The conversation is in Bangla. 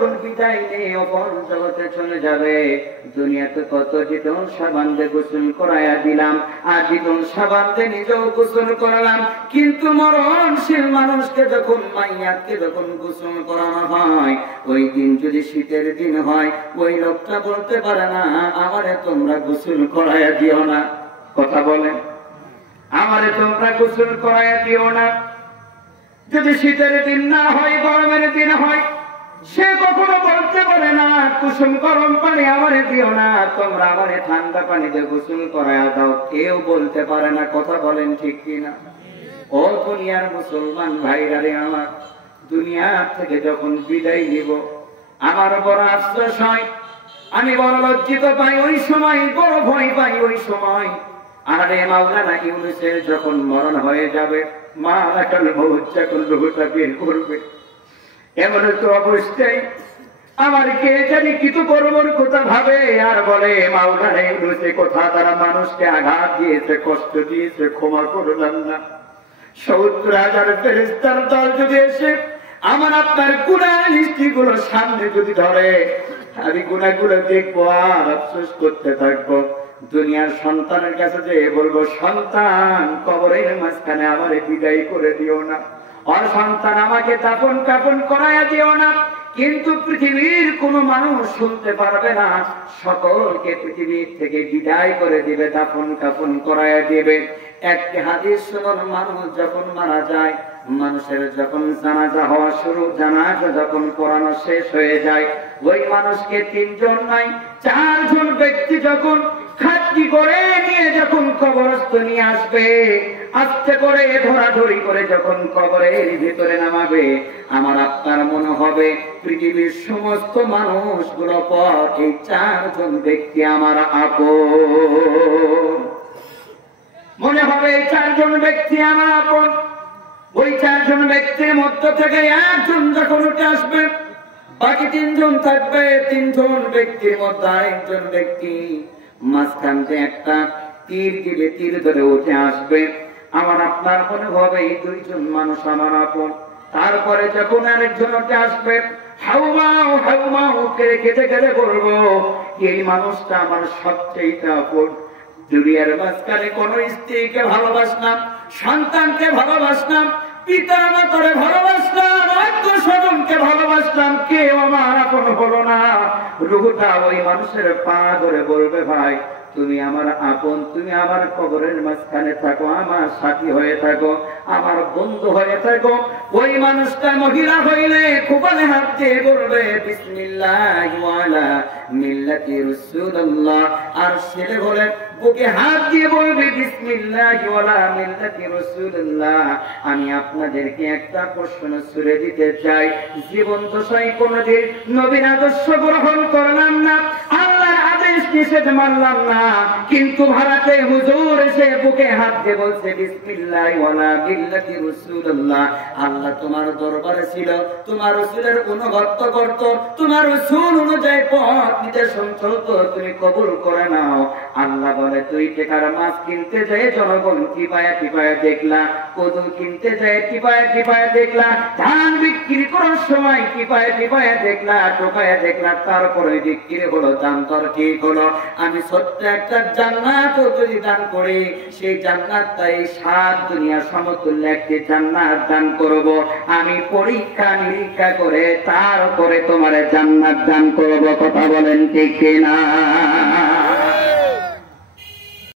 যখন বিদায় নিয়ে অপর জগতে চলে যাবে, দুনিয়াতে কত জীবন সাবান দিয়ে গোসল করাইয়া দিলাম, আর জীবন সাবান দিয়ে নিজেও গোসল করালাম, কিন্তু মরণশীল মানুষকে যখন, মাইয়াতকে যখন গোসল করানো হয়, ওই দিন যদি শীতের দিন হয়, ওই লোকটা বলতে পারে না আমারে তোমরা গোসল করাইয়া দিও না। কথা বলেন, আমারে তোমরা গোসল করাইয়া দিও না। যদি শীতের দিন না হয়, গরমের দিন হয়, সে কখনো বলতে পারে না কুসুম গরম পানি আমারে দিও না, তোমরা আমারে ঠান্ডা পানি দিয়ে গোসল করাইয়া দাও। কেউ বলতে পারে না। কথা বলেন ঠিক কিনা? ও দুনিয়ার মুসলমান ভাইরা রে আমার, দুনিয়া থেকে যখন বিদায় নিব, আমার বড় আফসোস হয়, আমি বড় লজ্জিত পাই ওই সময়, বড় ভয় পাই ওই সময়। আরে মাওলানা ইউনূসের যখন মরণ হয়ে যাবে, মা লাকাল মউত যখন রূহটা বের করবে, এমন তো অবস্থায় আমার কে জানি কিছু করবার কথা ভাবে আর বলে মাওলানা ইউনূসে কথা তারা মানুষকে আঘাত দিয়েছে, কষ্ট দিয়েছে, ক্ষমা করলাম না। ৭০,০০০ ফেরেশতার দল যদি এসে আমার আপনার গুনার লিস্টিগুলো সামনে যদি ধরে, আমি গুনাহগুলো দেখবো আর আফসোস করতে থাকবো। দুনিয়ার সন্তানের কাছে যে বলবো, সন্তান কবরের মাঝখানে আমারে বিদায় করে দিও না, আর সন্তান আমাকে দাফন কাফন করাইয়া দিও না। কিন্তু পৃথিবীর কোন মানুষ শুনতে পারবে না, সকলকে পৃথিবীর থেকে বিদায় করে দিবে, দাফন কাফন করাইয়া দিবে। একটি হাদিস শুনুন, মানুষ যখন মারা যায়, মানুষের যখন জানাজা হওয়া শুরু, জানাজা যখন পড়ানো শেষ হয়ে যায়, ওই মানুষকে ৩ জন নাই ৪ জন ব্যক্তি যখন খাটকি করে নিয়ে যখন কবরস্থ নিয়ে আসবে, আস্তে করে ধরাধরি করে যখন কবরের ভিতরে নামাবে, আমার আপনার মনে হবে পৃথিবীর সমস্ত মানুষগুলো পর এই ৪ জন ব্যক্তি আমার আপন। মনে হবে এই ৪ জন ব্যক্তি আমার আপন। ওই ৪ জন ব্যক্তির মধ্য থেকে একজন যখন উঠে আসবে, বাকি ৩ জন থাকবে। ৩ জন ব্যক্তির মধ্যে আরেকজন ব্যক্তি মাঝখান থেকে একটা তীর দিবে, তীর ধরে উঠে আসবে। আমার আপনার মনে হবে এই ২ জন মানুষ আমার আপন। তারপরে যখন আরেকজন উঠে আসবে, হাউমাউ হাউমাউ করে কেটে কেটে বলবো, এই মানুষটা আমার সবচেয়ে আপন। দুনিয়ার মাঝখানে কোন স্ত্রীকে ভালোবাসলাম, সন্তানকে ভালোবাসলাম, পিতা মাতারে ভালোবাসলাম, আত্মস্বজনকে ভালোবাসলাম, কেউ আমার আপন হলো না। রূহটা ওই মানুষের পা ধরে বলবে, ভাই তুমি আমার আপন, তুমি আমার কবরের মাঝখানে থাকো, আমার সাথী হয়ে থাকো, আমার বন্ধু হয়ে থাকো। ওই মানুষটা মহিলা হইলে কপালে হাত দিয়ে বলবে বিসমিল্লাহি ওয়ালা মিল্লাতি রাসূলুল্লাহ, আর ছেলে বলে বুকে হাত দিয়ে বলবে বিসমিল্লাহি ওয়ালা মিল্লাতি রাসূলুল্লাহ। আমি আপনাদেরকে একটা প্রশ্ন ছুড়ে দিতে চাই, জীবন দশায় কোনদিন নবীর আদর্শ গ্রহণ করলাম না, আল্লাহর আদেশ নিষেধ মানলাম না, কিন্তু ভারতে হুজুর এসে বুকে হাত দিয়ে বলছে বিসমিল্লাহি ওয়ালা মিল্লাতি রাসূলুল্লাহ। আল্লাহ তোমার দরবারে ছিল, তোমার রাসূলের অনুগত করত, তোমার রাসূল অনুযায়ী পথ নির্দেশন চলতো, তুমি কবুল করে নাও। আল্লাহ বলে, তুই টেকার মাছ কিনতে যাই জনগণ টিপায়া টিপায়া দেখলা, কদু কিনতে যাই টিপায়া টিপায়া দেখলা, ধান বিক্রি করার সময় টিপায়া টিপায়া দেখলা, টোকায়া দেখলা, তারপরে বিক্রি হলো, দাম দর ঠিক হলো। আমি সত্য একটা জান্নাত যদি দান করি, সেই জান্নাতটাই ৭ দুনিয়া সমতুল্য একটি জান্নাত দান করব। আমি পরীক্ষা নিরীক্ষা করে তারপরে তোমার জান্নাত দান করব। কথা বলেন ঠিক কিনা?